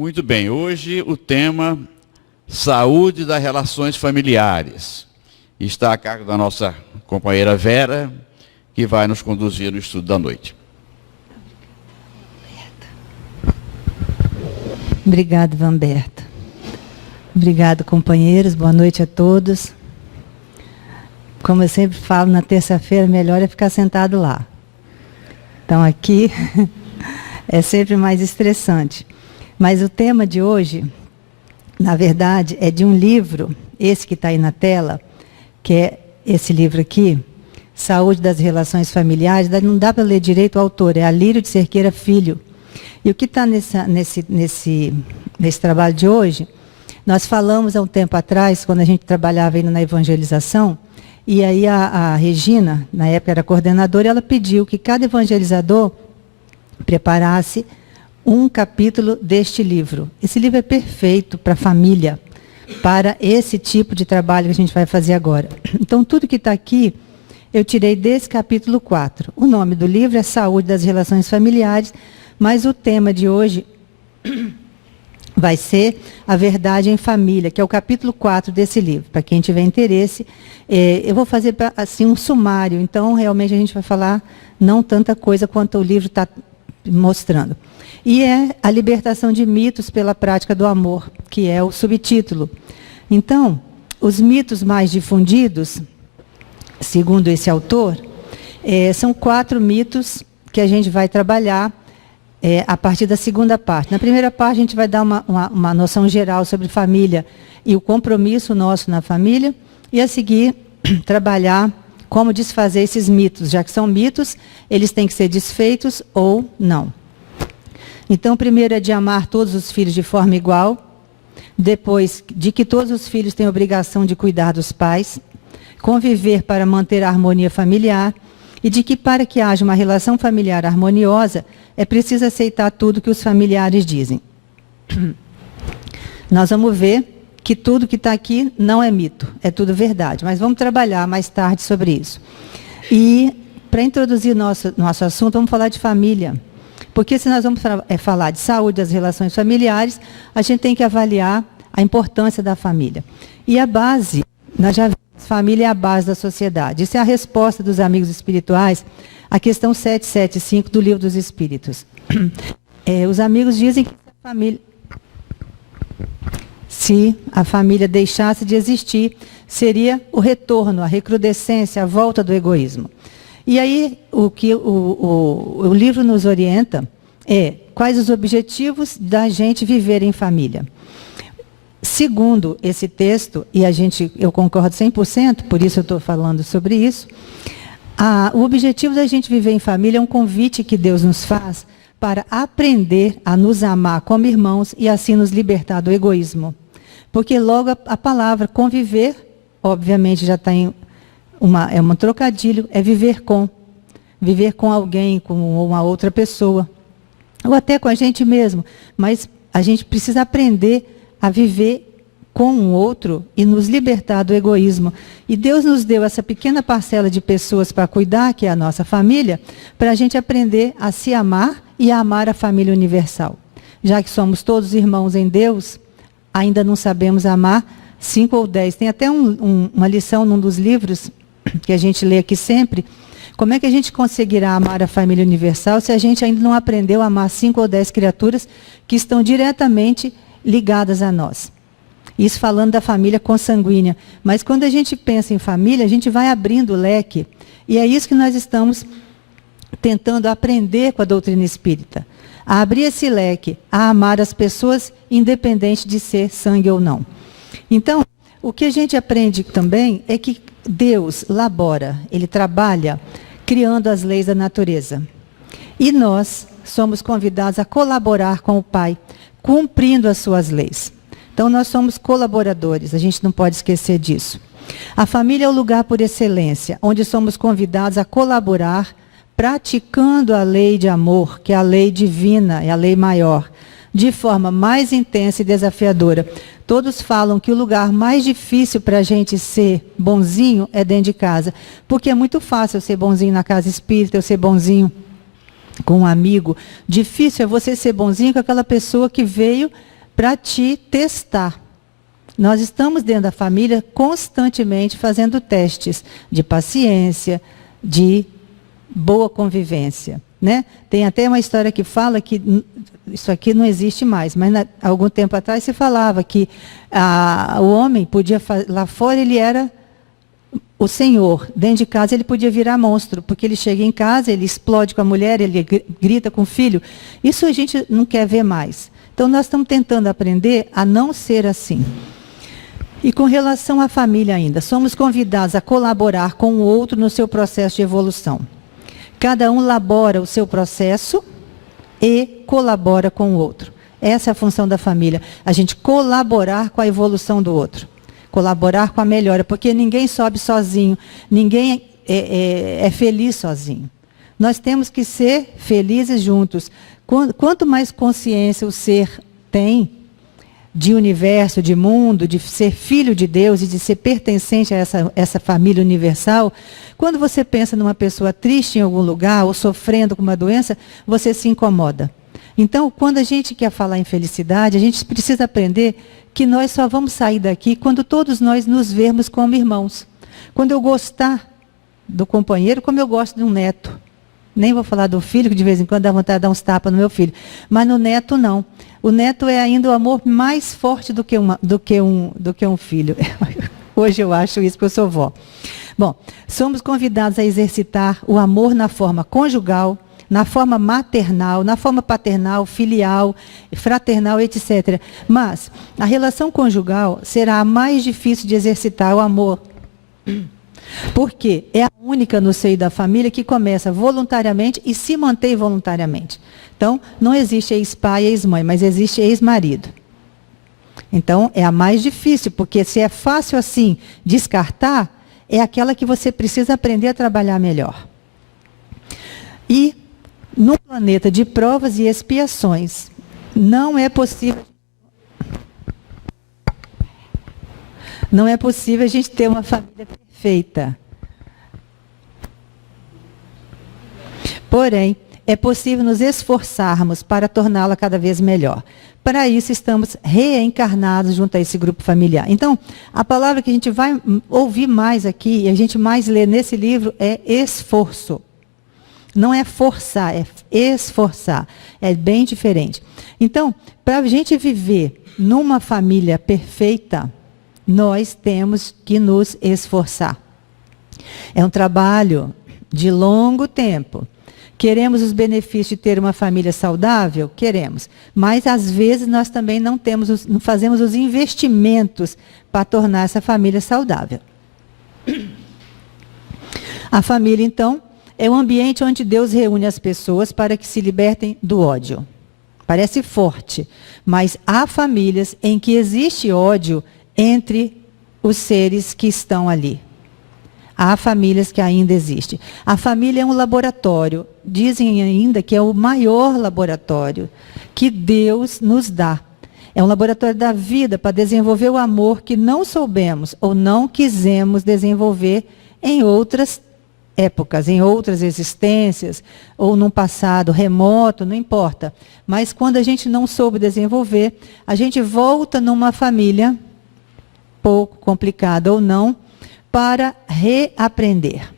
Muito bem, hoje o tema Saúde das Relações Familiares. Está a cargo da nossa companheira Vera, que vai nos conduzir no estudo da noite. Obrigada, Vanberta. Obrigado, companheiros. Boa noite a todos. Como eu sempre falo, na terça-feira, melhor é ficar sentado lá. Então, aqui é sempre mais estressante. Mas o tema de hoje, na verdade, é de um livro, esse que está aí na tela, que é esse livro aqui, Saúde das Relações Familiares. Não dá para ler direito o autor, é Alírio de Cerqueira Filho. E o que está nesse trabalho de hoje, nós falamos há um tempo atrás, quando a gente trabalhava ainda na evangelização, e aí a Regina, na época era coordenadora, ela pediu que cada evangelizador preparasse um capítulo deste livro. Esse livro é perfeito para a família, para esse tipo de trabalho que a gente vai fazer agora. Então, tudo que está aqui, eu tirei desse capítulo 4. O nome do livro é Saúde das Relações Familiares, mas o tema de hoje vai ser A Verdade em Família, que é o capítulo 4 desse livro. Para quem tiver interesse, eu vou fazer assim um sumário, então realmente a gente vai falar não tanta coisa quanto o livro está mostrando. E é a libertação de mitos pela prática do amor, que é o subtítulo. Então, os mitos mais difundidos, segundo esse autor, são 4 mitos que a gente vai trabalhar a partir da segunda parte. Na primeira parte, a gente vai dar uma noção geral sobre família e o compromisso nosso na família, e a seguir, trabalhar como desfazer esses mitos. Já que são mitos, eles têm que ser desfeitos ou não. Então, o primeiro é de amar todos os filhos de forma igual. Depois, de que todos os filhos têm obrigação de cuidar dos pais. Conviver para manter a harmonia familiar. E de que, para que haja uma relação familiar harmoniosa, é preciso aceitar tudo que os familiares dizem. Nós vamos ver que tudo que está aqui não é mito, é tudo verdade. Mas vamos trabalhar mais tarde sobre isso. E, para introduzir nosso assunto, vamos falar de família. Porque se nós vamos falar de saúde das relações familiares, a gente tem que avaliar a importância da família. E a base, nós já vimos, família é a base da sociedade. Isso é a resposta dos amigos espirituais à questão 775 do Livro dos Espíritos. Os amigos dizem que se a família deixasse de existir, seria o retorno, a recrudescência, a volta do egoísmo. E aí, o que o livro nos orienta é quais os objetivos da gente viver em família. Segundo esse texto, e eu concordo 100%, por isso eu estou falando sobre isso, o objetivo da gente viver em família é um convite que Deus nos faz para aprender a nos amar como irmãos e assim nos libertar do egoísmo. Porque logo a palavra conviver, obviamente já está em um trocadilho, é viver com alguém, com uma outra pessoa, ou até com a gente mesmo, mas a gente precisa aprender a viver com um outro e nos libertar do egoísmo. E Deus nos deu essa pequena parcela de pessoas para cuidar, que é a nossa família, para a gente aprender a se amar e a amar a família universal. Já que somos todos irmãos em Deus, ainda não sabemos amar 5 ou 10. Tem até uma lição num dos livros que a gente lê aqui sempre. Como é que a gente conseguirá amar a família universal se a gente ainda não aprendeu a amar 5 ou 10 criaturas que estão diretamente ligadas a nós? Isso falando da família consanguínea. Mas quando a gente pensa em família, a gente vai abrindo o leque. E é isso que nós estamos tentando aprender com a doutrina espírita. A abrir esse leque, a amar as pessoas, independente de ser sangue ou não. Então, o que a gente aprende também é que Deus labora, Ele trabalha criando as leis da natureza. E nós somos convidados a colaborar com o Pai, cumprindo as suas leis. Então, nós somos colaboradores, a gente não pode esquecer disso. A família é o lugar por excelência, onde somos convidados a colaborar, praticando a lei de amor, que é a lei divina, é a lei maior, de forma mais intensa e desafiadora. Todos falam que o lugar mais difícil para a gente ser bonzinho é dentro de casa, porque é muito fácil eu ser bonzinho na casa espírita, eu ser bonzinho com um amigo. Difícil é você ser bonzinho com aquela pessoa que veio para te testar. Nós estamos dentro da família constantemente fazendo testes de paciência, de boa convivência, né? Tem até uma história que fala que isso aqui não existe mais, mas algum tempo atrás se falava que o homem podia, lá fora ele era o senhor, dentro de casa ele podia virar monstro, porque ele chega em casa, ele explode com a mulher, ele grita com o filho. Isso a gente não quer ver mais. Então nós estamos tentando aprender a não ser assim. E com relação à família ainda, somos convidados a colaborar com o outro no seu processo de evolução. Cada um labora o seu processo e colabora com o outro. Essa é a função da família, a gente colaborar com a evolução do outro. Colaborar com a melhora, porque ninguém sobe sozinho, ninguém é feliz sozinho. Nós temos que ser felizes juntos. Quanto mais consciência o ser tem de universo, de mundo, de ser filho de Deus e de ser pertencente a essa família universal, quando você pensa numa pessoa triste em algum lugar ou sofrendo com uma doença, você se incomoda. Então, quando a gente quer falar em felicidade, a gente precisa aprender que nós só vamos sair daqui quando todos nós nos vermos como irmãos. Quando eu gostar do companheiro, como eu gosto de um neto. Nem vou falar do filho, que de vez em quando dá vontade de dar uns tapas no meu filho. Mas no neto, não. O neto é ainda o amor mais forte do que um filho. Hoje eu acho isso, porque eu sou vó. Bom, somos convidados a exercitar o amor na forma conjugal, na forma maternal, na forma paternal, filial, fraternal, etc. Mas a relação conjugal será a mais difícil de exercitar o amor. Porque é a única no seio da família que começa voluntariamente e se mantém voluntariamente. Então, não existe ex-pai e ex-mãe, mas existe ex-marido. Então, é a mais difícil, porque se é fácil assim descartar, é aquela que você precisa aprender a trabalhar melhor. E, no planeta de provas e expiações, não é possível a gente ter uma família perfeita. Porém, é possível nos esforçarmos para torná-la cada vez melhor. Para isso, estamos reencarnados junto a esse grupo familiar. Então, a palavra que a gente vai ouvir mais aqui, e a gente mais lê nesse livro, é esforço. Não é forçar, é esforçar. É bem diferente. Então, para a gente viver numa família perfeita, nós temos que nos esforçar. É um trabalho de longo tempo. Queremos os benefícios de ter uma família saudável? Queremos. Mas, às vezes, nós também não fazemos os investimentos para tornar essa família saudável. A família, então, é um ambiente onde Deus reúne as pessoas para que se libertem do ódio. Parece forte, mas há famílias em que existe ódio entre os seres que estão ali. Há famílias que ainda existem. A família é um laboratório. Dizem ainda que é o maior laboratório que Deus nos dá. É um laboratório da vida para desenvolver o amor que não soubemos ou não quisemos desenvolver em outras épocas, em outras existências, ou num passado remoto, não importa. Mas quando a gente não soube desenvolver, a gente volta numa família, pouco complicada ou não, para reaprender.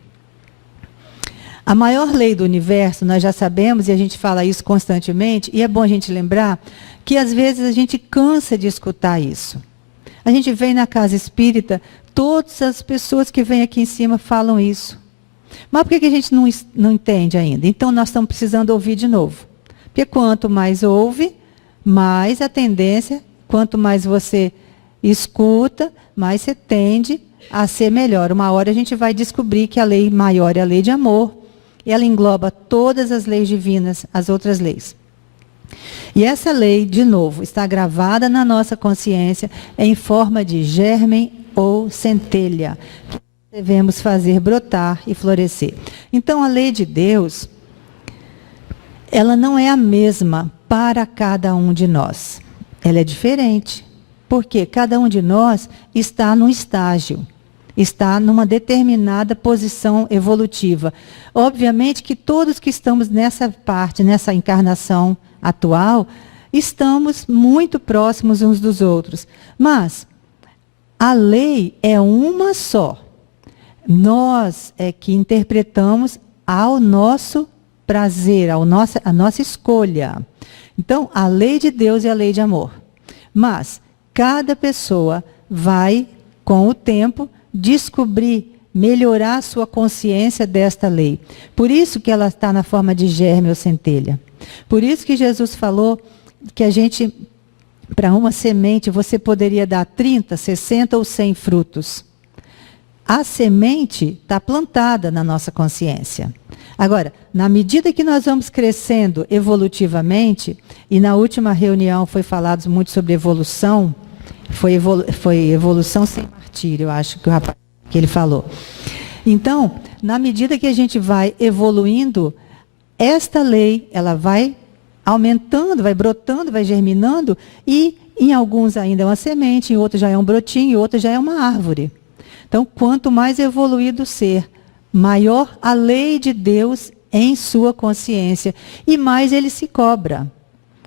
A maior lei do universo, nós já sabemos, e a gente fala isso constantemente, e é bom a gente lembrar que às vezes a gente cansa de escutar isso. A gente vem na casa espírita, todas as pessoas que vêm aqui em cima falam isso. Mas por que a gente não entende ainda? Então nós estamos precisando ouvir de novo. Porque quanto mais ouve, mais a tendência, quanto mais você escuta, mais você tende a ser melhor. Uma hora a gente vai descobrir que a lei maior é a lei de amor, e ela engloba todas as leis divinas, as outras leis. E essa lei, de novo, está gravada na nossa consciência em forma de germe ou centelha, que devemos fazer brotar e florescer. Então, a lei de Deus, ela não é a mesma para cada um de nós. Ela é diferente, porque cada um de nós está num estágio, está numa determinada posição evolutiva. Obviamente que todos que estamos nessa parte, nessa encarnação atual, estamos muito próximos uns dos outros. Mas a lei é uma só. Nós é que interpretamos ao nosso prazer, a nossa escolha. Então, a lei de Deus é a lei de amor. Mas cada pessoa vai, com o tempo, descobrir, melhorar a sua consciência desta lei. Por isso que ela está na forma de germe ou centelha. Por isso que Jesus falou que a gente, para uma semente, você poderia dar 30, 60 ou 100 frutos. A semente está plantada na nossa consciência. Agora, na medida que nós vamos crescendo evolutivamente, e na última reunião foi falado muito sobre evolução, foi evolução sem martírio, eu acho que o rapaz que ele falou. Então, na medida que a gente vai evoluindo, esta lei, ela vai aumentando, vai brotando, vai germinando, e em alguns ainda é uma semente, em outros já é um brotinho, em outros já é uma árvore. Então, quanto mais evoluído o ser, maior a lei de Deus em sua consciência, e mais ele se cobra,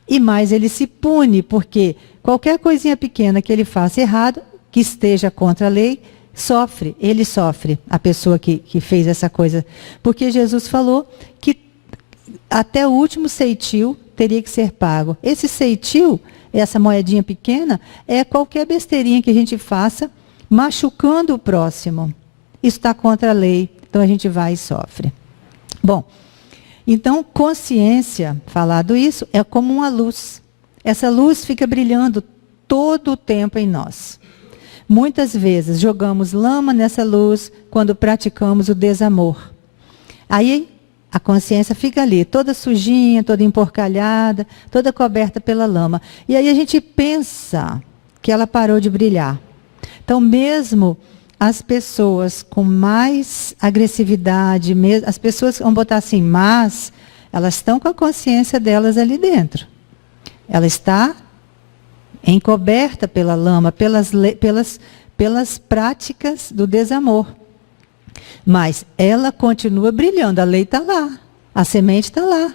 e mais ele se pune, porque qualquer coisinha pequena que ele faça errado, que esteja contra a lei, sofre, ele sofre, a pessoa que fez essa coisa. Porque Jesus falou que até o último ceitil teria que ser pago. Esse ceitil, essa moedinha pequena, é qualquer besteirinha que a gente faça, machucando o próximo. Isso está contra a lei, então a gente vai e sofre. Bom, então consciência, falado isso, é como uma luz. Essa luz fica brilhando todo o tempo em nós. Muitas vezes jogamos lama nessa luz quando praticamos o desamor. Aí a consciência fica ali, toda sujinha, toda emporcalhada, toda coberta pela lama. E aí a gente pensa que ela parou de brilhar. Então, mesmo as pessoas com mais agressividade, as pessoas, vamos botar assim, más, elas estão com a consciência delas ali dentro. Ela está encoberta pela lama, pelas práticas do desamor. Mas ela continua brilhando, a lei está lá, a semente está lá.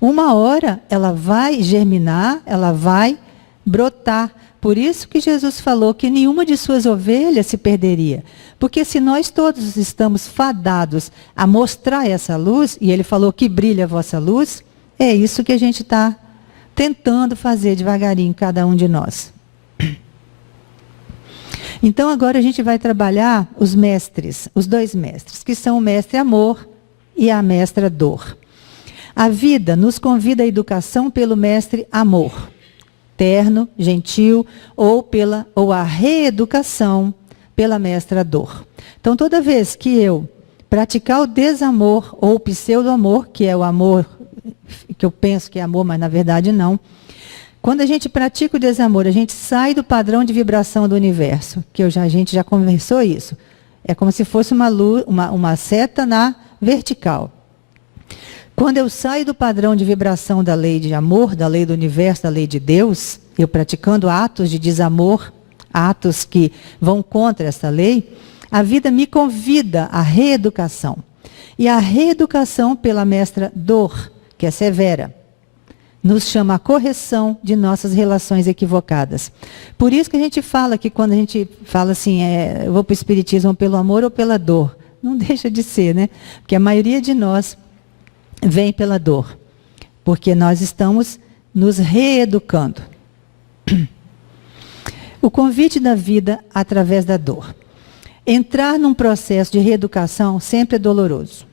Uma hora ela vai germinar, ela vai brotar. Por isso que Jesus falou que nenhuma de suas ovelhas se perderia. Porque se nós todos estamos fadados a mostrar essa luz, e ele falou que brilha a vossa luz, é isso que a gente está tentando fazer devagarinho, cada um de nós. Então agora a gente vai trabalhar os mestres, os dois mestres, que são o mestre amor e a mestra dor. A vida nos convida à educação pelo mestre amor, terno, gentil, ou a reeducação pela mestra dor. Então, toda vez que eu praticar o desamor ou o pseudo-amor, que é o amor, que eu penso que é amor, mas na verdade não. Quando a gente pratica o desamor, a gente sai do padrão de vibração do universo, que a gente já conversou isso. É como se fosse uma seta na vertical. Quando eu saio do padrão de vibração da lei de amor, da lei do universo, da lei de Deus, eu praticando atos de desamor, atos que vão contra essa lei, a vida me convida à reeducação. E a reeducação pela mestra dor, que é severa, nos chama a correção de nossas relações equivocadas. Por isso que a gente fala que quando a gente fala assim, eu vou para o espiritismo pelo amor ou pela dor, não deixa de ser, né? Porque a maioria de nós vem pela dor, porque nós estamos nos reeducando. O convite da vida através da dor. Entrar num processo de reeducação sempre é doloroso.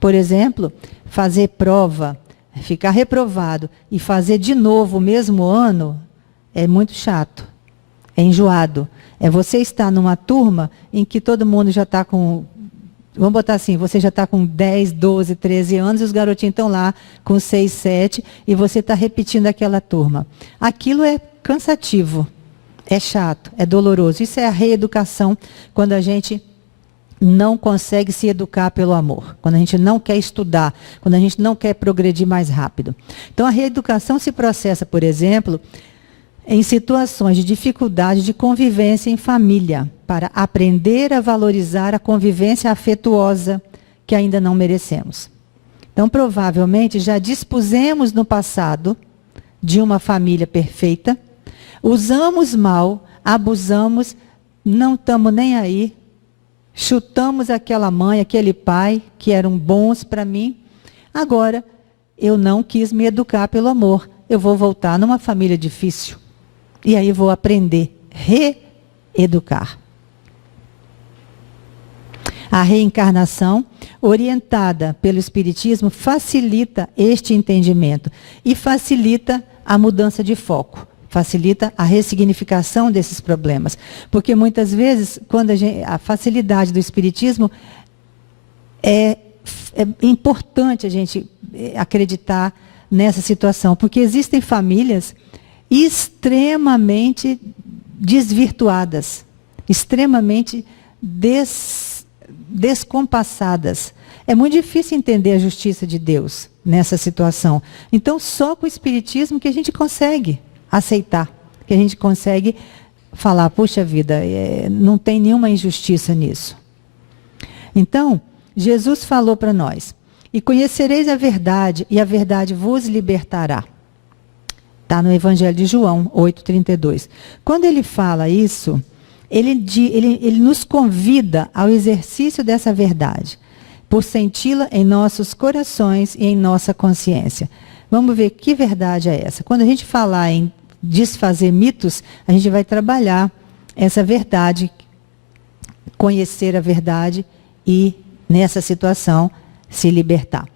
Por exemplo, fazer prova, ficar reprovado e fazer de novo o mesmo ano é muito chato, é enjoado. É você estar numa turma em que todo mundo já está com... Vamos botar assim, você já está com 10, 12, 13 anos, e os garotinhos estão lá com 6, 7, e você está repetindo aquela turma. Aquilo é cansativo, é chato, é doloroso. Isso é a reeducação, quando a gente não consegue se educar pelo amor, quando a gente não quer estudar, quando a gente não quer progredir mais rápido. Então, a reeducação se processa, por exemplo, em situações de dificuldade de convivência em família, para aprender a valorizar a convivência afetuosa que ainda não merecemos. Então, provavelmente, já dispusemos no passado de uma família perfeita, usamos mal, abusamos, não estamos nem aí, chutamos aquela mãe, aquele pai que eram bons para mim. Agora, eu não quis me educar pelo amor. Eu vou voltar numa família difícil. E aí vou aprender, reeducar. A reencarnação, orientada pelo Espiritismo, facilita este entendimento e facilita a mudança de foco, facilita a ressignificação desses problemas. Porque muitas vezes, quando a facilidade do Espiritismo é importante a gente acreditar nessa situação, porque existem famílias extremamente desvirtuadas, extremamente descompassadas. É muito difícil entender a justiça de Deus nessa situação. Então, só com o Espiritismo que a gente consegue aceitar, que a gente consegue falar, puxa vida, não tem nenhuma injustiça nisso. Então, Jesus falou para nós, e conhecereis a verdade, e a verdade vos libertará. Está no Evangelho de João 8,32. Quando ele fala isso, ele nos convida ao exercício dessa verdade, por senti-la em nossos corações e em nossa consciência. Vamos ver que verdade é essa. Quando a gente falar em desfazer mitos, a gente vai trabalhar essa verdade, conhecer a verdade e, nessa situação, se libertar.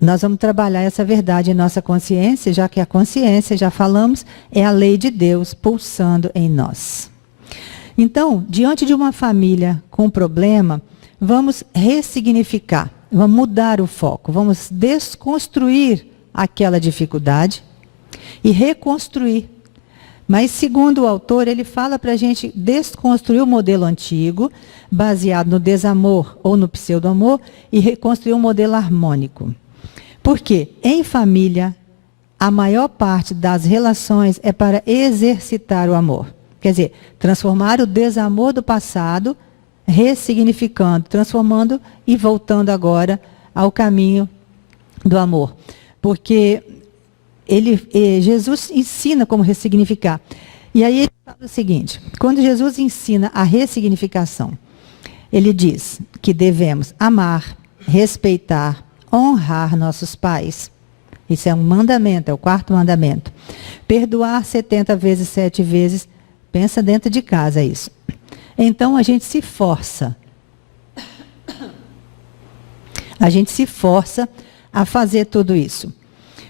Nós vamos trabalhar essa verdade em nossa consciência, já que a consciência, já falamos, é a lei de Deus pulsando em nós. Então, diante de uma família com problema, vamos ressignificar, vamos mudar o foco, vamos desconstruir aquela dificuldade e reconstruir. Mas, segundo o autor, ele fala para a gente desconstruir o modelo antigo, baseado no desamor ou no pseudo-amor, e reconstruir um modelo harmônico. Porque, em família, a maior parte das relações é para exercitar o amor. Quer dizer, transformar o desamor do passado, ressignificando, transformando e voltando agora ao caminho do amor. Porque Jesus ensina como ressignificar. E aí ele fala o seguinte, quando Jesus ensina a ressignificação, ele diz que devemos amar, respeitar, honrar nossos pais. Isso é um mandamento, é o 4º mandamento. Perdoar 70 vezes, 7 vezes, pensa dentro de casa isso. Então a gente se força. A gente se força a fazer tudo isso.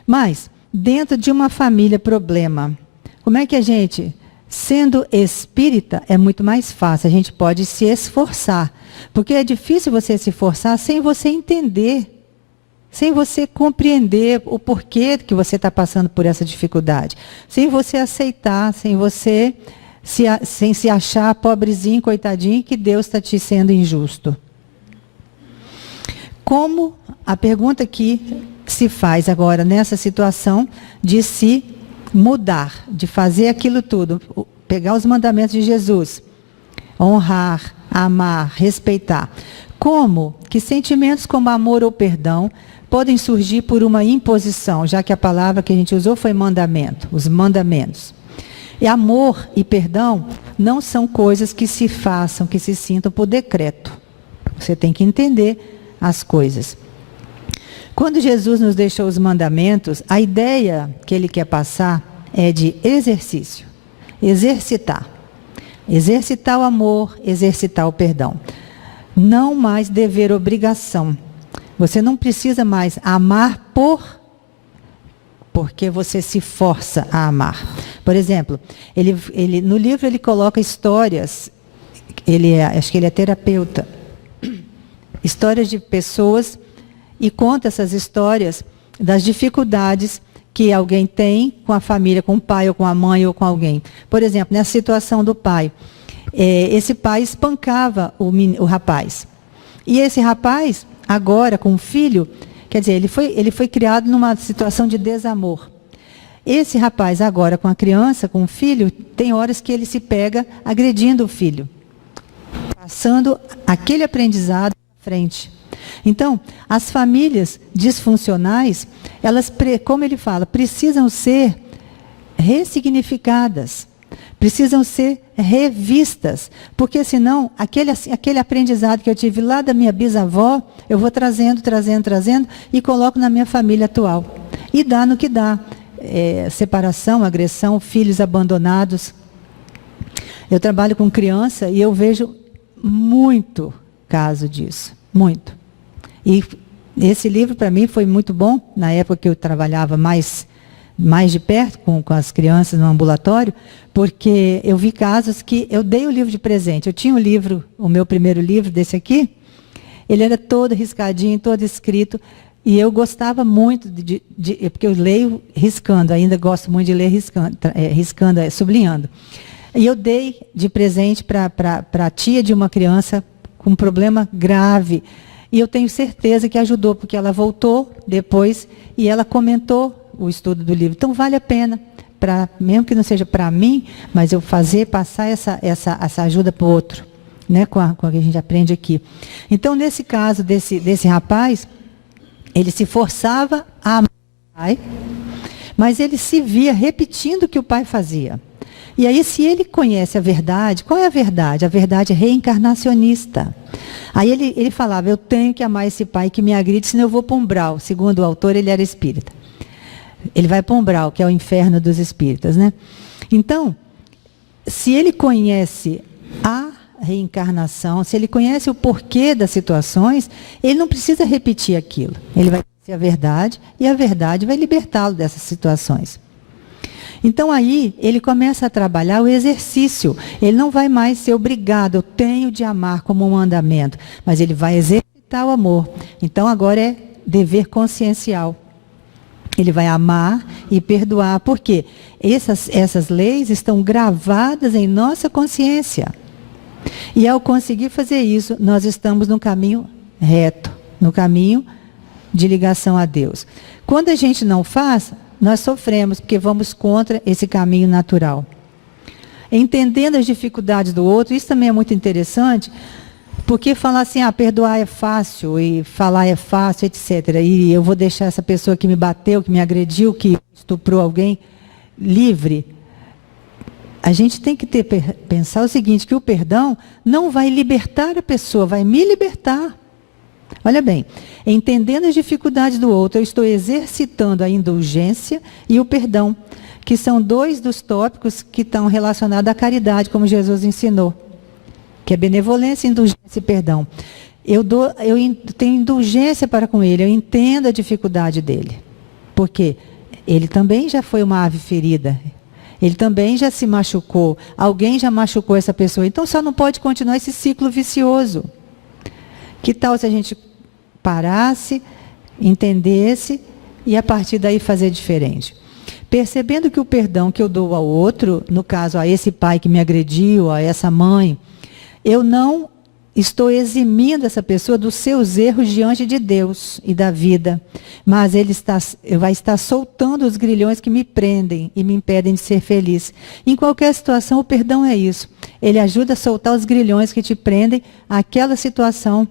Mas, dentro de uma família problema, como é que a gente, sendo espírita, é muito mais fácil, a gente pode se esforçar. Porque é difícil você se forçar sem você entender, sem você compreender o porquê que você está passando por essa dificuldade, sem você aceitar, sem você sem se achar pobrezinho, coitadinho, que Deus está te sendo injusto. Como a pergunta que se faz agora nessa situação de se mudar, de fazer aquilo tudo, pegar os mandamentos de Jesus, honrar, amar, respeitar. Como que sentimentos como amor ou perdão podem surgir por uma imposição, já que a palavra que a gente usou foi mandamento, os mandamentos. E amor e perdão não são coisas que se façam, que se sintam por decreto. Você tem que entender as coisas. Quando Jesus nos deixou os mandamentos, a ideia que ele quer passar é de exercício, exercitar. Exercitar o amor, exercitar o perdão. Não mais dever obrigação. Você não precisa mais amar porque você se força a amar. Por exemplo, no livro ele coloca histórias, acho que ele é terapeuta, histórias de pessoas, e conta essas histórias das dificuldades que alguém tem com a família, com o pai, ou com a mãe, ou com alguém. Por exemplo, nessa situação do pai, esse pai espancava o rapaz. E esse rapaz, agora com o filho, quer dizer, ele foi criado numa situação de desamor. Esse rapaz agora com a criança, com o filho, tem horas que ele se pega agredindo o filho, passando aquele aprendizado à frente. Então, as famílias disfuncionais, elas, como ele fala, precisam ser ressignificadas, precisam ser revistas, porque senão, aquele aprendizado que eu tive lá da minha bisavó, eu vou trazendo e coloco na minha família atual. E dá no que dá. Separação, agressão, filhos abandonados. Eu trabalho com criança e eu vejo muito caso disso, muito. E esse livro para mim foi muito bom, na época que eu trabalhava mais de perto com as crianças no ambulatório, porque eu vi casos que eu dei o livro de presente. Eu tinha um livro, o meu primeiro livro desse aqui, ele era todo riscadinho, todo escrito, e eu gostava muito porque eu leio riscando, ainda gosto muito de ler riscando, sublinhando. E eu dei de presente para a tia de uma criança com um problema grave. E eu tenho certeza que ajudou, porque ela voltou depois e ela comentou o estudo do livro. Então, vale a pena, mesmo que não seja para mim, mas eu passar essa ajuda para o outro, né, com a que a gente aprende aqui. Então, nesse caso desse rapaz, ele se forçava a amar o pai, mas ele se via repetindo o que o pai fazia. E aí, se ele conhece a verdade, qual é a verdade? A verdade é reencarnacionista. Aí ele falava, eu tenho que amar esse pai que me agride, senão eu vou para o umbral. Segundo o autor, ele era espírita. Ele vai para o umbral, que é o inferno dos espíritas, né? Então, se ele conhece a reencarnação, se ele conhece o porquê das situações, ele não precisa repetir aquilo. Ele vai conhecer a verdade e a verdade vai libertá-lo dessas situações. Então aí ele começa a trabalhar o exercício. Ele não vai mais ser obrigado, eu tenho de amar como um mandamento, mas ele vai exercitar o amor. Então agora é dever consciencial. Ele vai amar e perdoar, porque essas leis estão gravadas em nossa consciência. E ao conseguir fazer isso, nós estamos no caminho reto, no caminho de ligação a Deus. Quando a gente não faz, nós sofremos, porque vamos contra esse caminho natural. Entendendo as dificuldades do outro, isso também é muito interessante, porque falar assim, perdoar é fácil, e falar é fácil, etc. E eu vou deixar essa pessoa que me bateu, que me agrediu, que estuprou alguém, livre. A gente tem que pensar o seguinte, que o perdão não vai libertar a pessoa, vai me libertar. Olha bem, entendendo as dificuldades do outro, eu estou exercitando a indulgência e o perdão, que são dois dos tópicos que estão relacionados à caridade, como Jesus ensinou, que é benevolência, indulgência e perdão. Eu tenho indulgência para com ele, eu entendo a dificuldade dele, porque ele também já foi uma ave ferida, ele também já se machucou, alguém já machucou essa pessoa, então só não pode continuar esse ciclo vicioso. Que tal se a gente parasse, entendesse e a partir daí fazer diferente? Percebendo que o perdão que eu dou ao outro, no caso a esse pai que me agrediu, a essa mãe, eu não estou eximindo essa pessoa dos seus erros diante de Deus e da vida, mas vai estar soltando os grilhões que me prendem e me impedem de ser feliz. Em qualquer situação, o perdão é isso. Ele ajuda a soltar os grilhões que te prendem àquela situação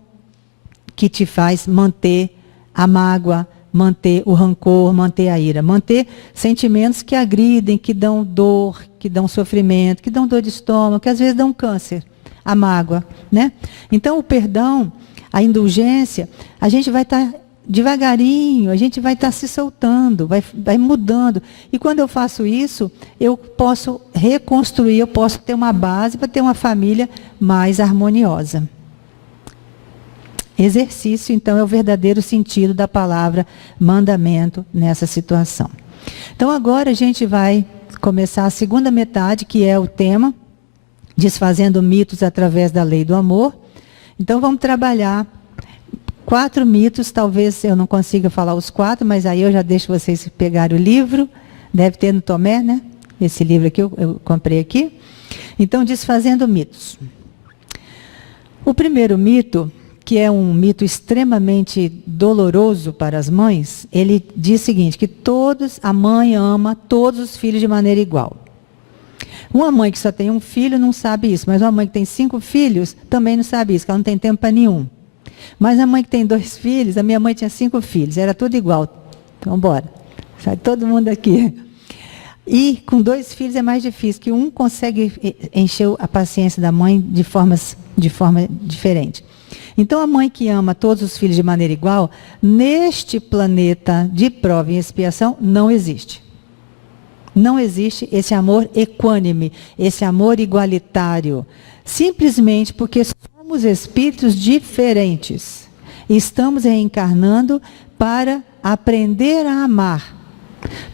que te faz manter a mágoa, manter o rancor, manter a ira, manter sentimentos que agridem, que dão dor, que dão sofrimento, que dão dor de estômago, que às vezes dão câncer, a mágoa, né? Então o perdão, a indulgência, a gente vai estar devagarinho, a gente vai estar se soltando, vai mudando. E quando eu faço isso, eu posso reconstruir, eu posso ter uma base para ter uma família mais harmoniosa. Exercício, então, é o verdadeiro sentido da palavra mandamento nessa situação. Então, agora a gente vai começar a segunda metade, que é o tema, desfazendo mitos através da lei do amor. Então, vamos trabalhar 4 mitos, talvez eu não consiga falar os 4, mas aí eu já deixo vocês pegarem o livro, deve ter no Tomé, né? Esse livro aqui eu comprei aqui. Então, desfazendo mitos. O primeiro mito, que é um mito extremamente doloroso para as mães, ele diz o seguinte, que a mãe ama todos os filhos de maneira igual. Uma mãe que só tem um filho não sabe isso, mas uma mãe que tem 5 filhos também não sabe isso, que ela não tem tempo para nenhum. Mas a mãe que tem 2 filhos, a minha mãe tinha 5 filhos, era tudo igual. Então, bora. Sai todo mundo aqui. E com 2 filhos é mais difícil, que um consegue encher a paciência da mãe de forma diferente. Então, a mãe que ama todos os filhos de maneira igual, neste planeta de prova e expiação, não existe. Não existe esse amor equânime, esse amor igualitário. Simplesmente porque somos espíritos diferentes. E estamos reencarnando para aprender a amar.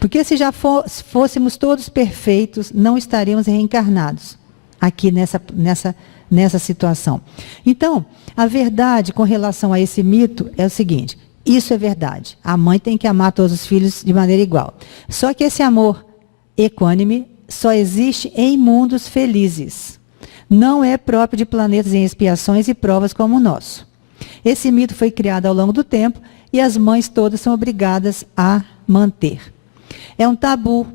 Porque se já fôssemos todos perfeitos, não estaríamos reencarnados aqui nessa situação. Então, a verdade com relação a esse mito é o seguinte: isso é verdade. A mãe tem que amar todos os filhos de maneira igual. Só que esse amor equânime só existe em mundos felizes. Não é próprio de planetas em expiações e provas como o nosso. Esse mito foi criado ao longo do tempo e as mães todas são obrigadas a manter. É um tabu,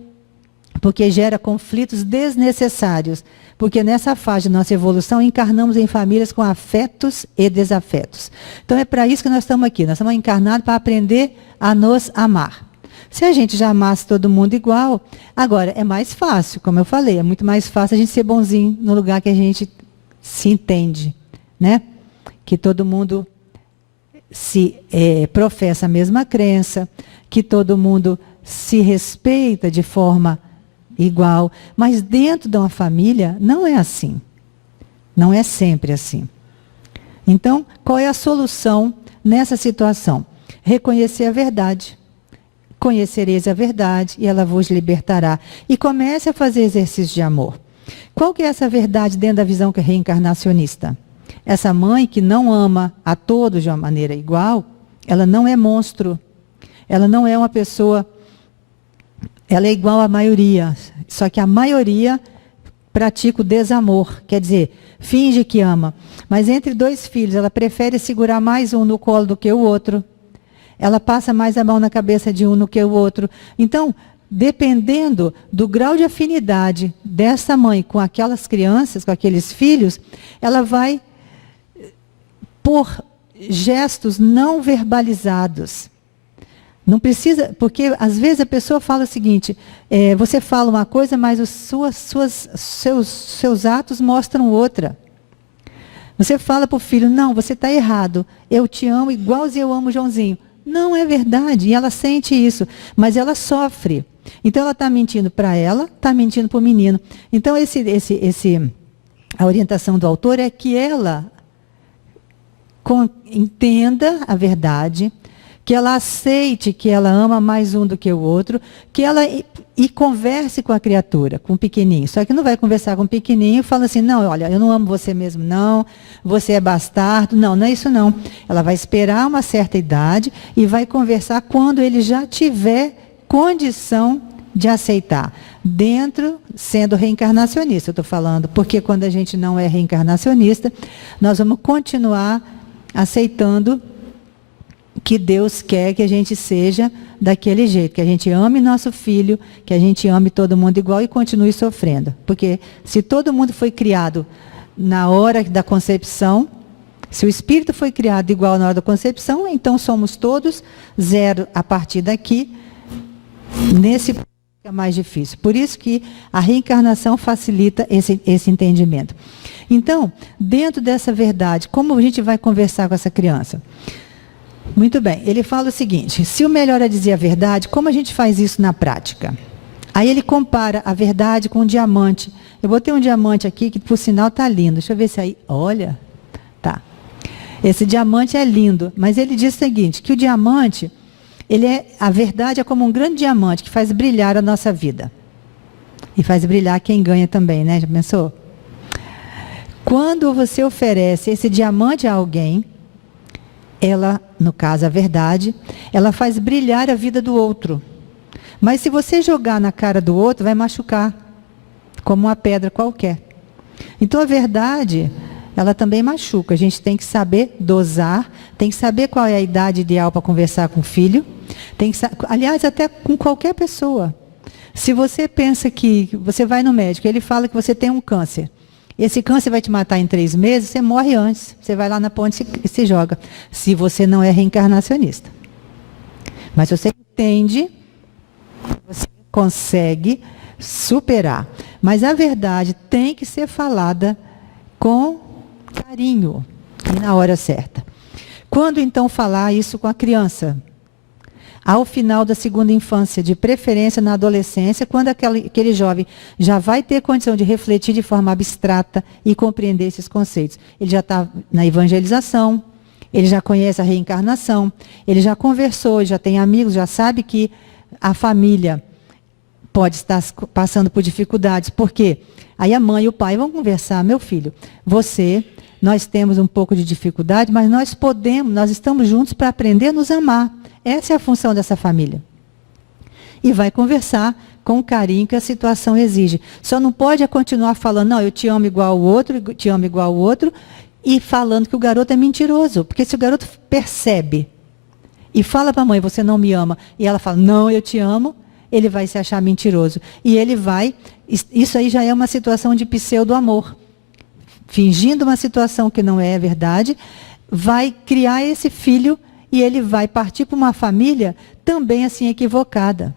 porque gera conflitos desnecessários, porque nessa fase de nossa evolução encarnamos em famílias com afetos e desafetos. Então é para isso que nós estamos aqui, nós estamos encarnados para aprender a nos amar. Se a gente já amasse todo mundo igual, agora é mais fácil, como eu falei, é muito mais fácil a gente ser bonzinho no lugar que a gente se entende, né? Que todo mundo professa a mesma crença, que todo mundo se respeita de forma igual, mas dentro de uma família não é assim. Não é sempre assim. Então, qual é a solução nessa situação? Reconhecer a verdade. Conhecereis a verdade e ela vos libertará. E comece a fazer exercício de amor. Qual que é essa verdade dentro da visão reencarnacionista? Essa mãe que não ama a todos de uma maneira igual, ela não é monstro. Ela não é uma pessoa... Ela é igual à maioria, só que a maioria pratica o desamor, quer dizer, finge que ama. Mas entre 2 filhos, ela prefere segurar mais um no colo do que o outro. Ela passa mais a mão na cabeça de um do que o outro. Então, dependendo do grau de afinidade dessa mãe com aquelas crianças, com aqueles filhos, ela vai por gestos não verbalizados. Não precisa, porque às vezes a pessoa fala o seguinte, você fala uma coisa, mas os seus atos mostram outra. Você fala para o filho, não, você está errado, eu te amo igualzinho eu amo o Joãozinho. Não é verdade, e ela sente isso, mas ela sofre. Então ela está mentindo para ela, está mentindo para o menino. Então a orientação do autor é que ela entenda a verdade, que ela aceite que ela ama mais um do que o outro, que ela e converse com a criatura, com o pequenininho. Só que não vai conversar com o pequenininho e fala assim, não, olha, eu não amo você mesmo, não, você é bastardo. Não, não é isso não. Ela vai esperar uma certa idade e vai conversar quando ele já tiver condição de aceitar. Dentro, sendo reencarnacionista, eu estou falando, porque quando a gente não é reencarnacionista, nós vamos continuar aceitando que Deus quer que a gente seja daquele jeito, que a gente ame nosso filho, que a gente ame todo mundo igual e continue sofrendo. Porque se todo mundo foi criado na hora da concepção, se o espírito foi criado igual na hora da concepção, então somos todos 0 a partir daqui, nesse é mais difícil. Por isso que a reencarnação facilita esse entendimento. Então, dentro dessa verdade, como a gente vai conversar com essa criança? Muito bem, ele fala o seguinte, se o melhor é dizer a verdade, como a gente faz isso na prática? Aí ele compara a verdade com um diamante. Eu botei um diamante aqui, que por sinal está lindo. Deixa eu ver se aí, olha, tá. Esse diamante é lindo, mas ele diz o seguinte, que o diamante, a verdade é como um grande diamante que faz brilhar a nossa vida. E faz brilhar quem ganha também, né? Já pensou? Quando você oferece esse diamante a alguém, ela, no caso a verdade, ela faz brilhar a vida do outro. Mas se você jogar na cara do outro, vai machucar, como uma pedra qualquer. Então a verdade, ela também machuca. A gente tem que saber dosar, tem que saber qual é a idade ideal para conversar com o filho. Aliás, até com qualquer pessoa. Se você pensa que você vai no médico, ele fala que você tem um câncer. Esse câncer vai te matar em 3 meses, você morre antes. Você vai lá na ponte e se joga. Se você não é reencarnacionista. Mas você entende, você consegue superar. Mas a verdade tem que ser falada com carinho e na hora certa. Quando então falar isso com a criança? Ao final da segunda infância, de preferência na adolescência, quando aquele jovem já vai ter condição de refletir de forma abstrata e compreender esses conceitos. Ele já está na evangelização, ele já conhece a reencarnação, ele já conversou, já tem amigos, já sabe que a família pode estar passando por dificuldades. Por quê? Aí a mãe e o pai vão conversar: meu filho, nós temos um pouco de dificuldade, mas nós estamos juntos para aprender a nos amar. Essa é a função dessa família. E vai conversar com o carinho que a situação exige. Só não pode continuar falando, não, eu te amo igual ao outro, te amo igual ao outro, e falando que o garoto é mentiroso. Porque se o garoto percebe e fala para a mãe, você não me ama, e ela fala, não, eu te amo, ele vai se achar mentiroso. E ele isso aí já é uma situação de pseudo-amor. Fingindo uma situação que não é verdade, vai criar esse filho e ele vai partir para uma família também assim equivocada.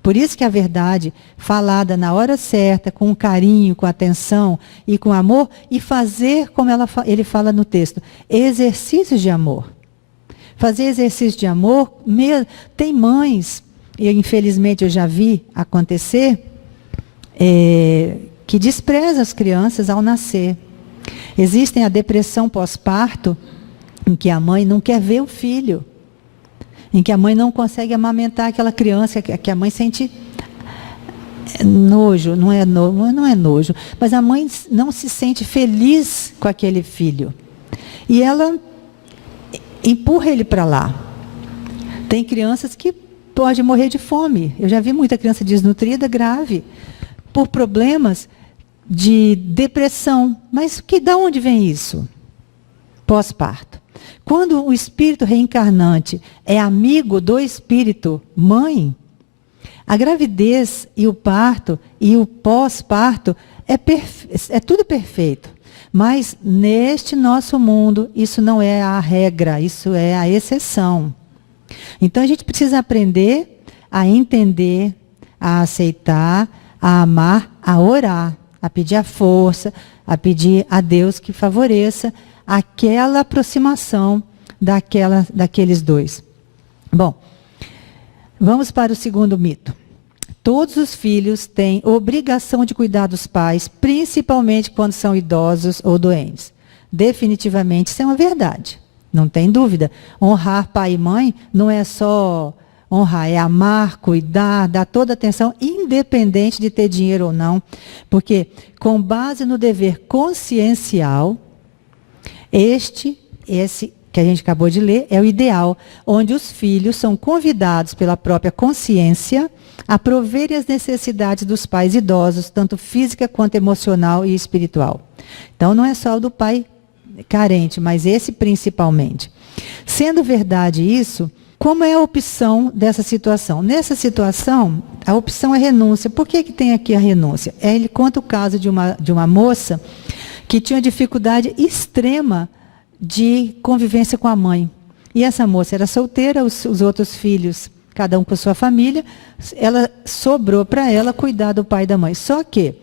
Por isso que a verdade, falada na hora certa, com carinho, com atenção e com amor, e fazer como ele fala no texto, exercícios de amor. Fazer exercício de amor, tem mães, e infelizmente eu já vi acontecer, que desprezam as crianças ao nascer. Existem a depressão pós-parto, em que a mãe não quer ver o filho, em que a mãe não consegue amamentar aquela criança, que a mãe sente nojo, não é nojo, mas a mãe não se sente feliz com aquele filho. E ela empurra ele para lá. Tem crianças que podem morrer de fome. Eu já vi muita criança desnutrida, grave, por problemas de depressão. Mas da onde vem isso? Pós-parto. Quando o espírito reencarnante é amigo do espírito mãe, a gravidez e o parto e o pós-parto é tudo perfeito. Mas neste nosso mundo, isso não é a regra, isso é a exceção. Então a gente precisa aprender a entender, a aceitar, a amar, a orar, a pedir a força, a pedir a Deus que favoreça aquela aproximação daqueles dois. Bom, vamos para o segundo mito. Todos os filhos têm obrigação de cuidar dos pais, principalmente quando são idosos ou doentes. Definitivamente, isso é uma verdade. Não tem dúvida. Honrar pai e mãe não é só honrar, é amar, cuidar, dar toda atenção, independente de ter dinheiro ou não. Porque, com base no dever consciencial, esse que a gente acabou de ler é o ideal, onde os filhos são convidados pela própria consciência a proverem as necessidades dos pais idosos, tanto física quanto emocional e espiritual. Então, não é só o do pai carente, mas esse principalmente. Sendo verdade isso, como é a opção dessa situação? Nessa situação, a opção é renúncia. Por que tem aqui a renúncia? Ele conta o caso de uma moça que tinha dificuldade extrema de convivência com a mãe. E essa moça era solteira, os outros filhos, cada um com sua família, sobrou para ela cuidar do pai e da mãe. Só que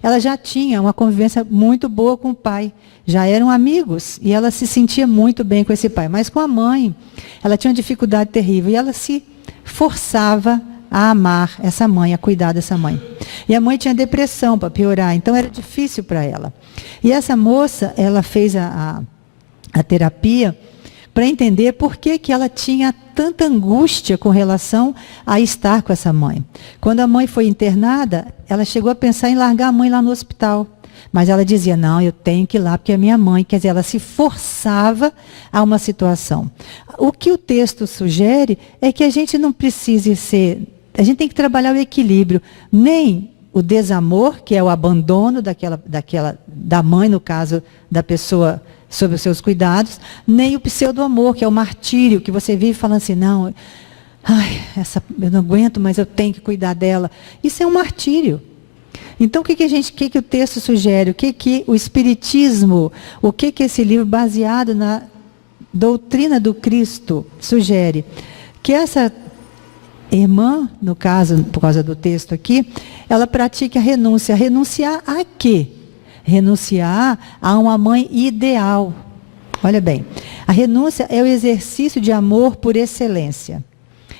ela já tinha uma convivência muito boa com o pai, já eram amigos, e ela se sentia muito bem com esse pai. Mas com a mãe, ela tinha uma dificuldade terrível, e ela se forçava a amar essa mãe, a cuidar dessa mãe. E a mãe tinha depressão para piorar, então era difícil para ela. E essa moça, ela fez a terapia para entender por que ela tinha tanta angústia com relação a estar com essa mãe. Quando a mãe foi internada, ela chegou a pensar em largar a mãe lá no hospital. Mas ela dizia, não, eu tenho que ir lá porque é minha mãe. Quer dizer, ela se forçava a uma situação. O que o texto sugere é que a gente não precise a gente tem que trabalhar o equilíbrio. Nem o desamor, que é o abandono da mãe, no caso da pessoa sob os seus cuidados, nem o pseudo-amor, que é o martírio, que você vive falando assim, não, eu não aguento, mas eu tenho que cuidar dela. Isso é um martírio. Então, o que o texto sugere? O que o Espiritismo, o que esse livro baseado na doutrina do Cristo sugere? Que essa irmã, no caso, por causa do texto aqui, ela pratique a renúncia. Renunciar a quê? Renunciar a uma mãe ideal. Olha bem, a renúncia é o exercício de amor por excelência.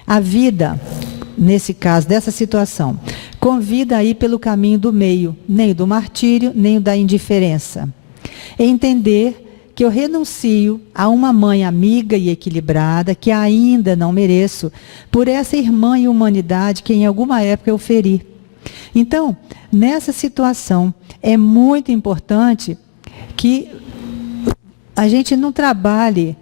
A vida, nesse caso, dessa situação, convida a ir pelo caminho do meio, nem do martírio, nem da indiferença. É entender que eu renuncio a uma mãe amiga e equilibrada, que ainda não mereço, por essa irmã e humanidade que em alguma época eu feri. Então, nessa situação, é muito importante que a gente não trabalhe,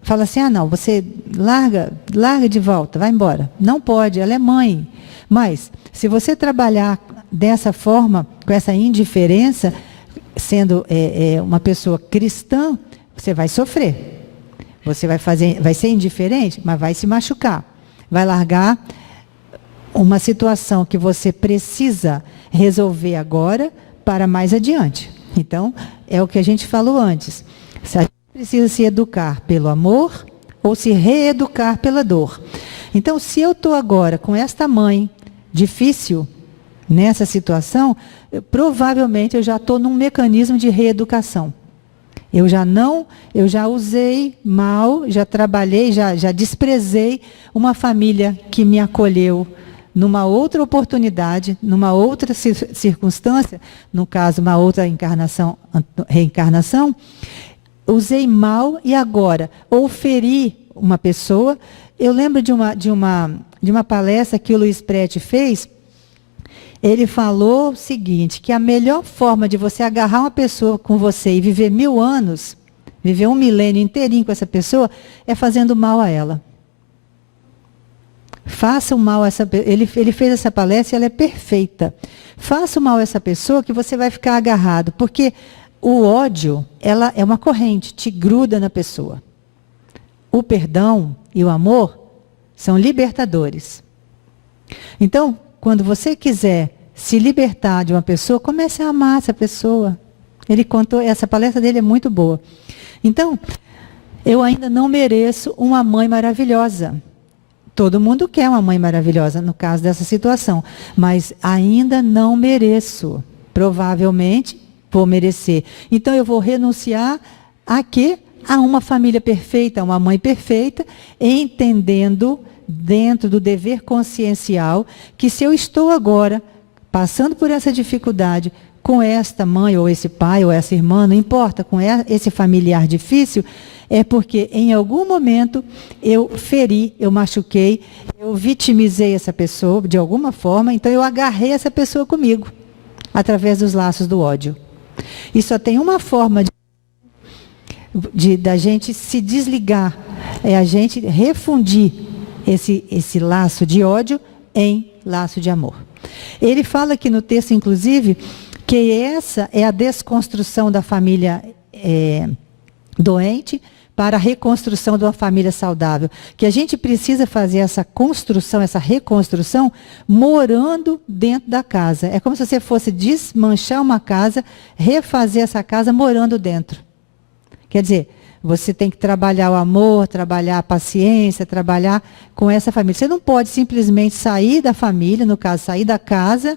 fala assim, não, você larga de volta, vai embora. Não pode, ela é mãe. Mas, se você trabalhar dessa forma, com essa indiferença, sendo uma pessoa cristã, você vai sofrer. Você vai ser indiferente, mas vai se machucar. Vai largar uma situação que você precisa resolver agora para mais adiante. Então, é o que a gente falou antes. Se a gente precisa se educar pelo amor ou se reeducar pela dor. Então, se eu estou agora com esta mãe difícil nessa situação, provavelmente eu já estou num mecanismo de reeducação. Eu já usei mal, já trabalhei, já desprezei uma família que me acolheu numa outra oportunidade, numa outra circunstância, no caso, uma outra reencarnação, usei mal e agora, ou feri uma pessoa. Eu lembro de uma palestra que o Luiz Prete fez. Ele falou o seguinte, que a melhor forma de você agarrar uma pessoa com você e viver 1000 anos, viver 1 milênio inteirinho com essa pessoa, é fazendo mal a ela. Faça o mal a essa pessoa. Ele fez essa palestra e ela é perfeita. Faça o mal a essa pessoa que você vai ficar agarrado, porque o ódio, ela é uma corrente, te gruda na pessoa. O perdão e o amor são libertadores. Então, quando você quiser se libertar de uma pessoa, comece a amar essa pessoa. Ele contou, essa palestra dele é muito boa. Então, eu ainda não mereço uma mãe maravilhosa. Todo mundo quer uma mãe maravilhosa, no caso dessa situação. Mas ainda não mereço. Provavelmente vou merecer. Então, eu vou renunciar a quê? A uma família perfeita, a uma mãe perfeita, entendendo, dentro do dever consciencial, que se eu estou agora passando por essa dificuldade com esta mãe, ou esse pai, ou essa irmã, não importa, com esse familiar difícil, é porque em algum momento eu feri, eu machuquei, eu vitimizei essa pessoa de alguma forma, então eu agarrei essa pessoa comigo, através dos laços do ódio. E só tem uma forma da gente se desligar, é a gente refundir esse laço de ódio em laço de amor. Ele fala aqui no texto, inclusive, que essa é a desconstrução da família doente para a reconstrução de uma família saudável. Que a gente precisa fazer essa construção, essa reconstrução, morando dentro da casa. É como se você fosse desmanchar uma casa, refazer essa casa morando dentro. Quer dizer, você tem que trabalhar o amor, trabalhar a paciência, trabalhar com essa família. Você não pode simplesmente sair da família, no caso, sair da casa,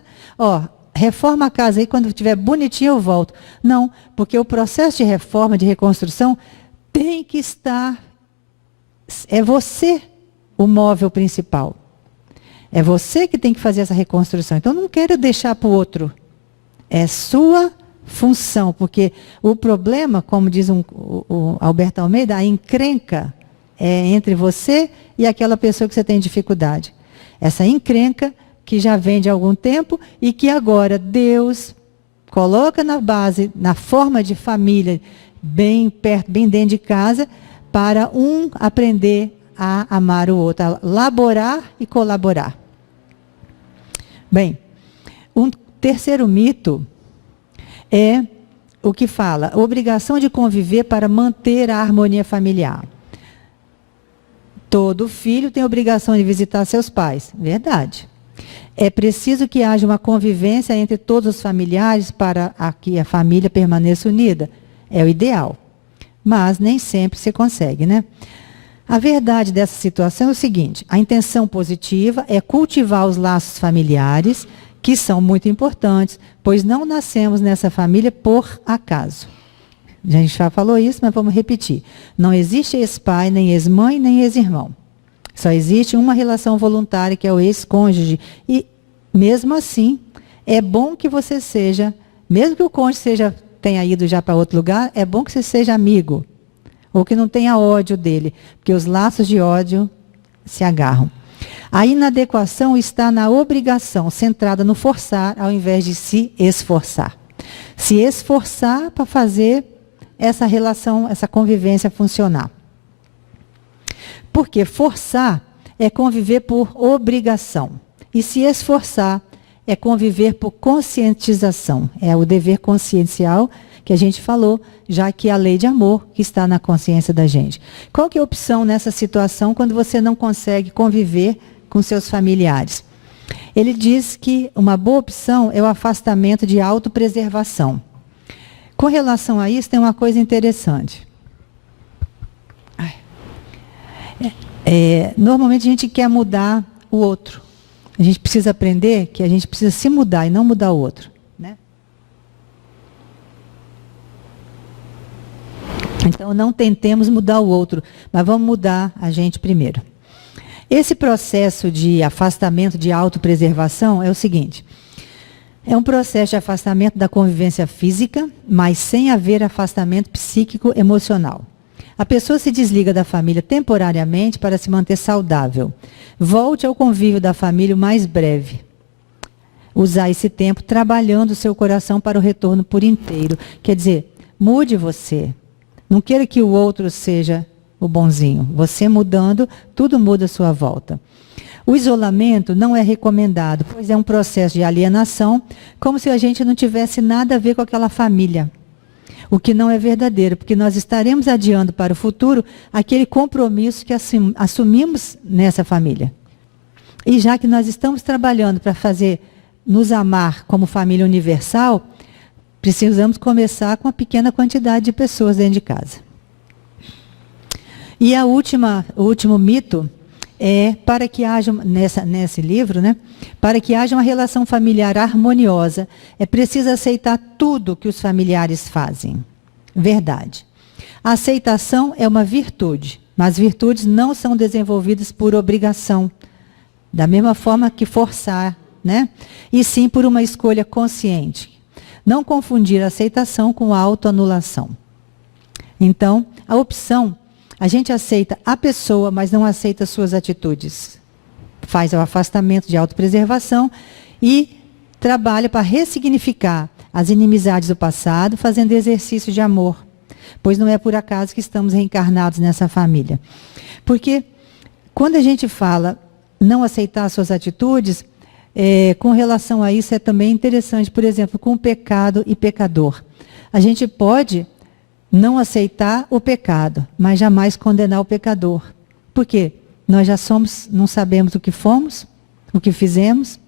reforma a casa aí, quando estiver bonitinho eu volto. Não, porque o processo de reforma, de reconstrução, tem que estar... É você o móvel principal. É você que tem que fazer essa reconstrução. Então, não quero deixar para o outro. É sua função, porque o problema, como diz o Alberto Almeida, a encrenca é entre você e aquela pessoa que você tem dificuldade. Essa encrenca que já vem de algum tempo e que agora Deus coloca na base, na forma de família, bem perto, bem dentro de casa, para um aprender a amar o outro, a laborar e colaborar. Bem, um terceiro mito é o que fala, a obrigação de conviver para manter a harmonia familiar. Todo filho tem a obrigação de visitar seus pais. Verdade. É preciso que haja uma convivência entre todos os familiares para que a família permaneça unida. É o ideal. Mas nem sempre se consegue, né? A verdade dessa situação é o seguinte: a intenção positiva é cultivar os laços familiares, que são muito importantes, pois não nascemos nessa família por acaso. A gente já falou isso, mas vamos repetir. Não existe ex-pai, nem ex-mãe, nem ex-irmão. Só existe uma relação voluntária, que é o ex-cônjuge. E, mesmo assim, é bom que você seja, mesmo que o cônjuge tenha ido já para outro lugar, é bom que você seja amigo. Ou que não tenha ódio dele, porque os laços de ódio se agarram. A inadequação está na obrigação, centrada no forçar, ao invés de se esforçar. Se esforçar para fazer essa relação, essa convivência funcionar. Porque forçar é conviver por obrigação. E se esforçar é conviver por conscientização. É o dever consciencial que a gente falou, já que é a lei de amor que está na consciência da gente. Qual que é a opção nessa situação quando você não consegue conviver com seus familiares? Ele diz que uma boa opção é o afastamento de autopreservação. Com relação a isso, tem uma coisa interessante. Normalmente a gente quer mudar o outro. A gente precisa aprender que a gente precisa se mudar e não mudar o outro, né? Então, não tentemos mudar o outro, mas vamos mudar a gente primeiro. Esse processo de afastamento de autopreservação é o seguinte: é um processo de afastamento da convivência física, mas sem haver afastamento psíquico-emocional. A pessoa se desliga da família temporariamente para se manter saudável. Volte ao convívio da família o mais breve. Usar esse tempo trabalhando o seu coração para o retorno por inteiro. Quer dizer, mude você. Não queira que o outro seja o bonzinho. Você mudando, tudo muda à sua volta. O isolamento não é recomendado, pois é um processo de alienação, como se a gente não tivesse nada a ver com aquela família. O que não é verdadeiro, porque nós estaremos adiando para o futuro aquele compromisso que assumimos nessa família. E já que nós estamos trabalhando para nos amar como família universal, precisamos começar com uma pequena quantidade de pessoas dentro de casa. E o último mito é para que haja, nesse livro, né? Para que haja uma relação familiar harmoniosa, é preciso aceitar tudo que os familiares fazem. Verdade. A aceitação é uma virtude, mas virtudes não são desenvolvidas por obrigação, da mesma forma que forçar, né? E sim por uma escolha consciente. Não confundir a aceitação com a autoanulação. Então, a opção, a gente aceita a pessoa, mas não aceita suas atitudes. Faz o afastamento de autopreservação e trabalha para ressignificar as inimizades do passado, fazendo exercício de amor. Pois não é por acaso que estamos reencarnados nessa família. Porque quando a gente fala não aceitar suas atitudes, com relação a isso é também interessante, por exemplo, com o pecado e pecador. A gente pode não aceitar o pecado, mas jamais condenar o pecador. Por quê? Nós já não sabemos o que fomos, o que fizemos,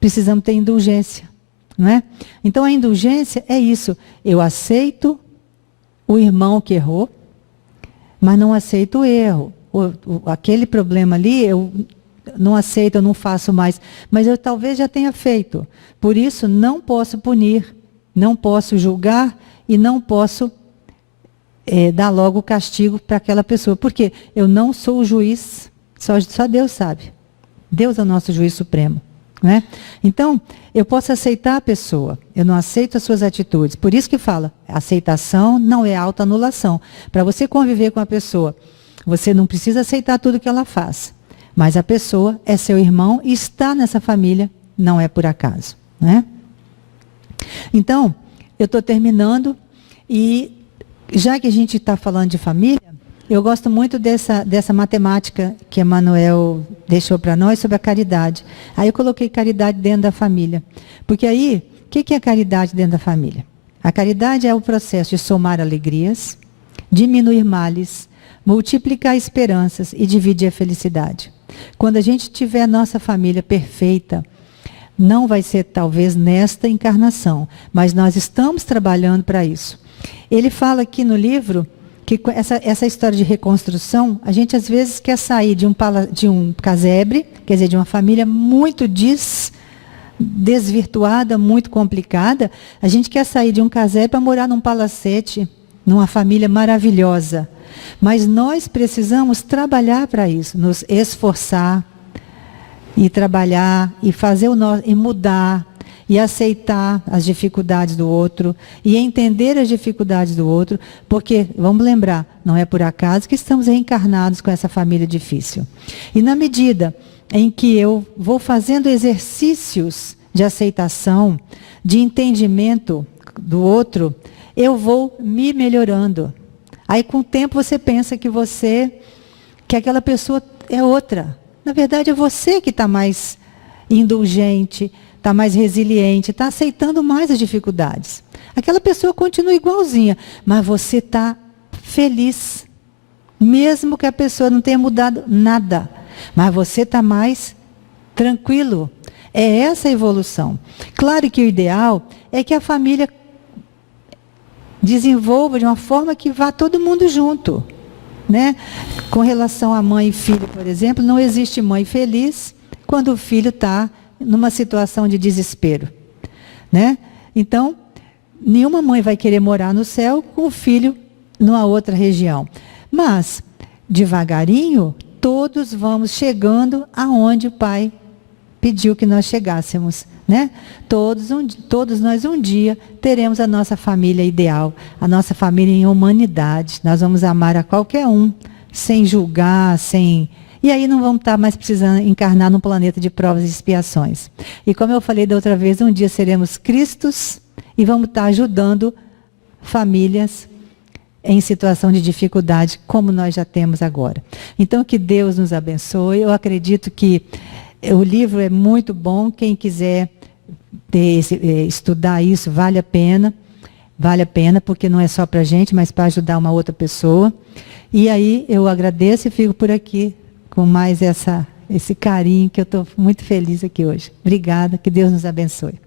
precisamos ter indulgência, não é? Então a indulgência é isso, eu aceito o irmão que errou, mas não aceito o erro. Aquele problema ali, eu não aceito, eu não faço mais, mas eu talvez já tenha feito. Por isso, não posso punir, não posso julgar e não posso dar logo o castigo para aquela pessoa. Porque eu não sou o juiz, só Deus sabe. Deus é o nosso juiz supremo. Né? Então, eu posso aceitar a pessoa, eu não aceito as suas atitudes. Por isso que fala, aceitação não é autoanulação. Para você conviver com a pessoa, você não precisa aceitar tudo que ela faz. Mas a pessoa é seu irmão e está nessa família, não é por acaso. Né? Então, eu estou terminando e já que a gente está falando de família, eu gosto muito dessa matemática que Emmanuel deixou para nós sobre a caridade. Aí eu coloquei caridade dentro da família. Porque aí, o que é caridade dentro da família? A caridade é o processo de somar alegrias, diminuir males, multiplicar esperanças e dividir a felicidade. Quando a gente tiver a nossa família perfeita, não vai ser talvez nesta encarnação, mas nós estamos trabalhando para isso. Ele fala aqui no livro que essa história de reconstrução, a gente às vezes quer sair de um casebre, quer dizer, de uma família muito desvirtuada, muito complicada, a gente quer sair de um casebre para morar num palacete, numa família maravilhosa. Mas nós precisamos trabalhar para isso, nos esforçar e trabalhar e fazer e mudar e aceitar as dificuldades do outro e entender as dificuldades do outro, porque, vamos lembrar, não é por acaso que estamos reencarnados com essa família difícil. E na medida em que eu vou fazendo exercícios de aceitação, de entendimento do outro, eu vou me melhorando. Aí com o tempo você pensa que aquela pessoa é outra. Na verdade é você que está mais indulgente, está mais resiliente, está aceitando mais as dificuldades. Aquela pessoa continua igualzinha, mas você está feliz, mesmo que a pessoa não tenha mudado nada. Mas você está mais tranquilo. É essa a evolução. Claro que o ideal é que a família desenvolva de uma forma que vá todo mundo junto, né? Com relação a mãe e filho, por exemplo, não existe mãe feliz quando o filho está numa situação de desespero, né? Então, nenhuma mãe vai querer morar no céu com o filho numa outra região. Mas, devagarinho, todos vamos chegando aonde o Pai pediu que nós chegássemos, né? Todos nós um dia teremos a nossa família ideal, a nossa família em humanidade. Nós vamos amar a qualquer um, sem julgar, E aí não vamos estar mais precisando encarnar num planeta de provas e expiações. E como eu falei da outra vez, um dia seremos Cristos e vamos estar ajudando famílias em situação de dificuldade, como nós já temos agora. Então, que Deus nos abençoe. Eu acredito que o livro é muito bom. Quem quiser estudar isso, vale a pena. Vale a pena, porque não é só para a gente, mas para ajudar uma outra pessoa. E aí, eu agradeço e fico por aqui com mais esse carinho, que eu estou muito feliz aqui hoje. Obrigada, que Deus nos abençoe.